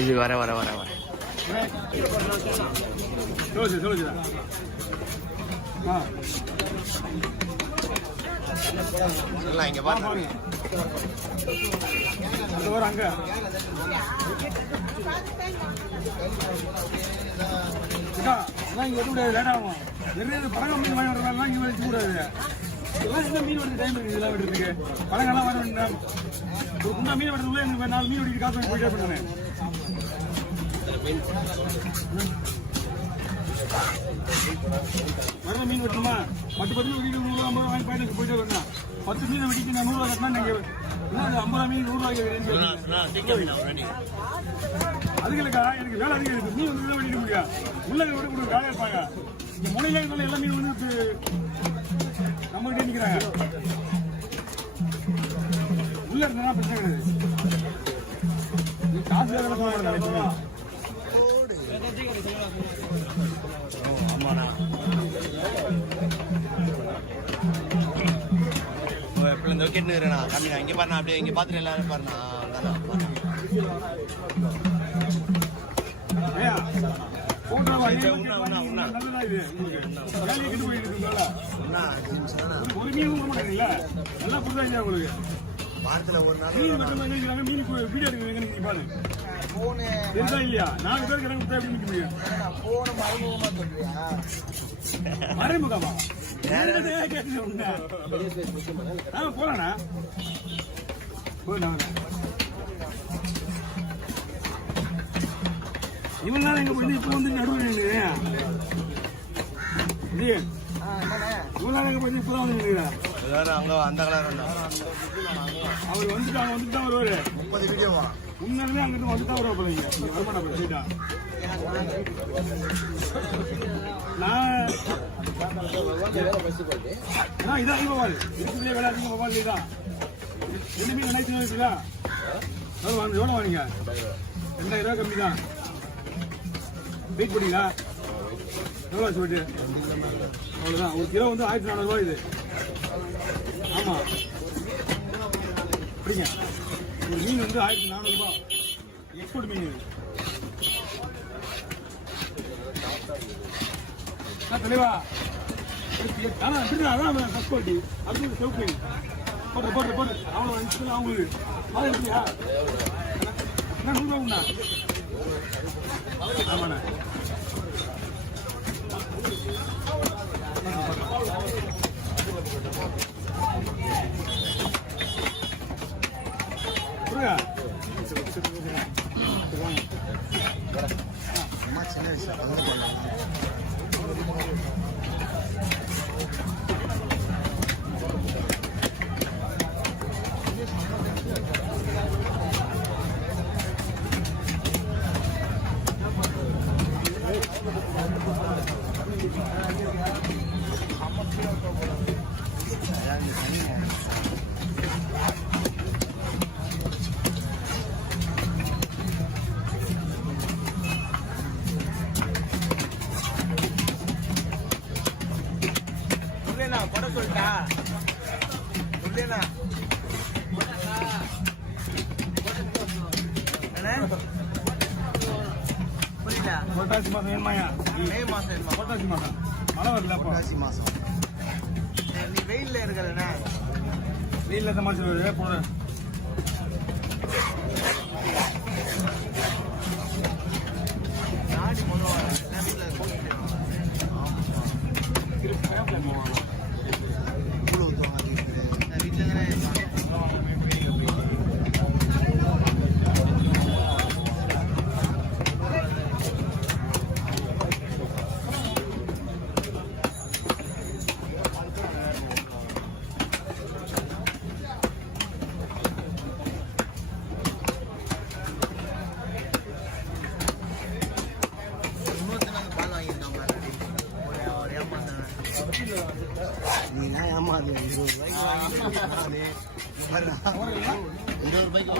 இது வர வர வர வர இங்க பாருங்க அங்க இங்க எதுவும் லேட் ஆகும். நிறைய பழங்க மீன் வாங்கி வரலாம் இங்க வச்சு கூடாது. எல்லாம் என்ன மீன் வருது டைம் இருக்கு இதெல்லாம் விட்டுருக்கு. பழங்கெல்லாம் வர வேண்டாம். ஒரு குண்டா மீன் வரதுக்குள்ள எனக்கு 4 மீன் வெடிக்க காசு போயிட்டே பண்ணுவேன். வர மீன் வெட்டணுமா 10 மீன் வெடிக்க 100 50 வாங்கி பாயிட்டு போயிட்டே வரணும். 10 மீன் வெடிக்க நான் 100 கட்டினா நீங்க 50 மீன் 100 ரூபாய்க்கு அதுகளுக்கா எனக்கு வேலை அதிகம் இருக்கு. மீன் வந்து வெடிக்க முடியாது. உள்ள விட கூட காலையா இருப்பாங்க. இந்த முனையில இருந்தாலும் எல்லா மீன் வந்து நம்ம கிட்டே நிக்கிறாங்க. உள்ள இருந்தா பிரச்சனை கிடையாது. காசு வேலை சொல்லுவாங்க. ஆமாண்ணா எப்படி இந்த விக்கெட் இருக்கிறேண்ணா கம்மியா இங்கே பாருண்ணா அப்படியே இங்கே பார்த்துட்டு எல்லாரும் பாருண்ணா வாரத்தில் ஒரு நாள் மீன் வீடியோ எடுக்க பாருங்க இல்லையா 4 பேருக்கு எனக்கு நிக்க முடியும். மறைமுகமா போலாண்ணா இவன் தான் எங்க போய் இப்ப வந்து நடுவில் இவன் எங்க போய் இப்பதான் வந்து அங்க அந்த கலர் அவர் வந்துட்டாங்க வருவாரு 30 வீடியோவா முன்னாலே அங்கிட்டு வந்துதான் வருவா போறீங்க வருமானம் போயிட்டா இதான் அதிகமாவாது இதுக்குள்ளே வேலை அதிகமாவாது இதுதான் என்ன மீன் நினைச்சு இருக்குதா எவ்வளோ வாங்க 2000 ரூபா கம்மி தான் வெயிட் பண்ணிங்களா எவ்வளோ சொல்லிட்டு அவ்வளோதான் ஒரு கிலோ வந்து 1400 ரூபாய் இது ஆமா அப்படிங்க ஒரு மீன் வந்து 1400 ரூபாய் எக்ஸ்போர்ட் மீன் இது தெளிவா அதான் கஸ்கோட்டி அது செவப்பு போட்டு அவ்வளோ அவங்களுக்கு அது எப்படியா 100 ரூபா உண்டா ஆமாண்ணா சின்ன விஷயம் பட சொல்லிட்டா புரட்டாசி மாசம் வேணுமாயா மே மாசம் புரட்டாசி மாசம் மழை வரல புரட்டாசி மாசம் நீ வெயில்ல இருக்கிற வெயில்ல இந்த மாசம் வருது போட நாடி முதல்ல நீங்க ஏமாது 20 ரூபாய்க்கு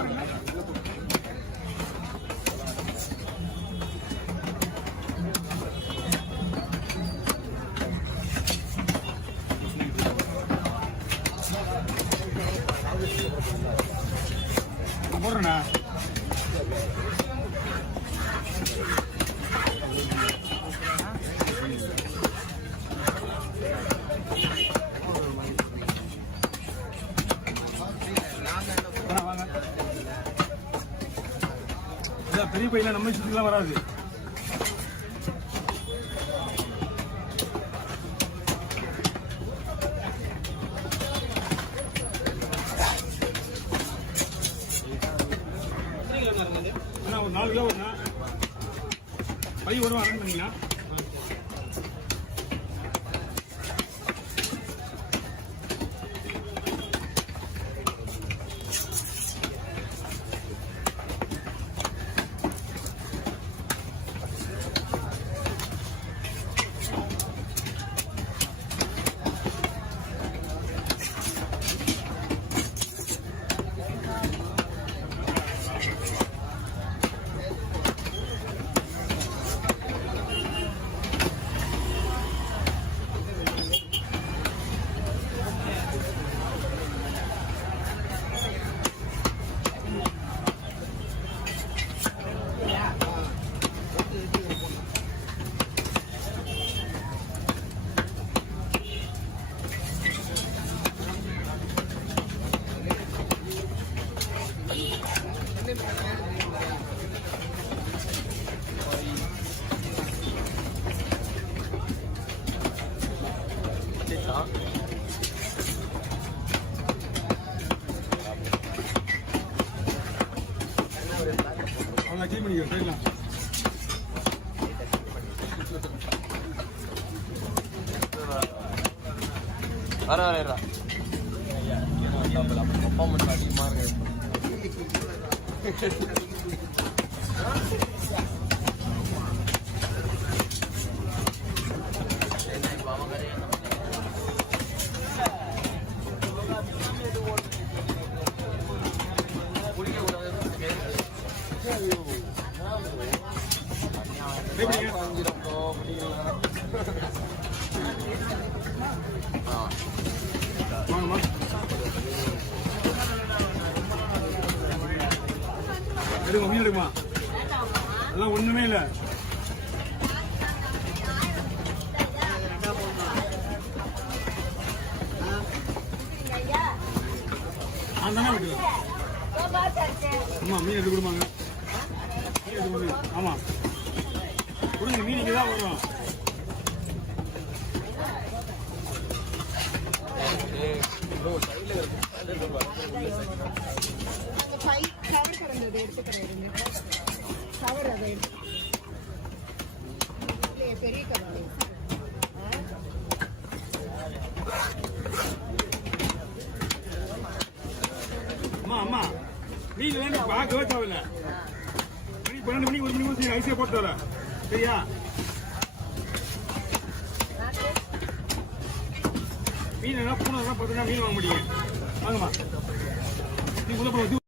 போடுறேண்ணா பெரிய பையன் நம்ம இஷ்டத்துக்குலாம் வராது. ஒரு 4 கிலோ வருண்ணா. பை ஒரு அரேஞ்ச் பண்ணீங்கன்னா அவனை க்ளீன் பண்ணிக்கிறேன் போயிடலாம். வர பர்ஃபார்மன்ஸ் அதிகமாக இருக்கு. எடுங்க மீன் எடுக்குமா? அதெல்லாம் ஒண்ணுமே இல்லை. தானே விட்டு அம்மா மீன் எடுத்து கொடுமாங்க. ஆமா கொடுங்க, மீன் இங்கே தான் வரும். பெரிய கடை அம்மா மீன் வேணும் பார்க்கவே தேவையில்ல. 12 மணிக்கு 1 மணிக்கு ஐசியா போட்டு வர சரியா? மீன் என்ன பூனை பார்த்தீங்கன்னா மீன் வாங்க முடியும். வாங்கம்மா நீ உள்ள போய்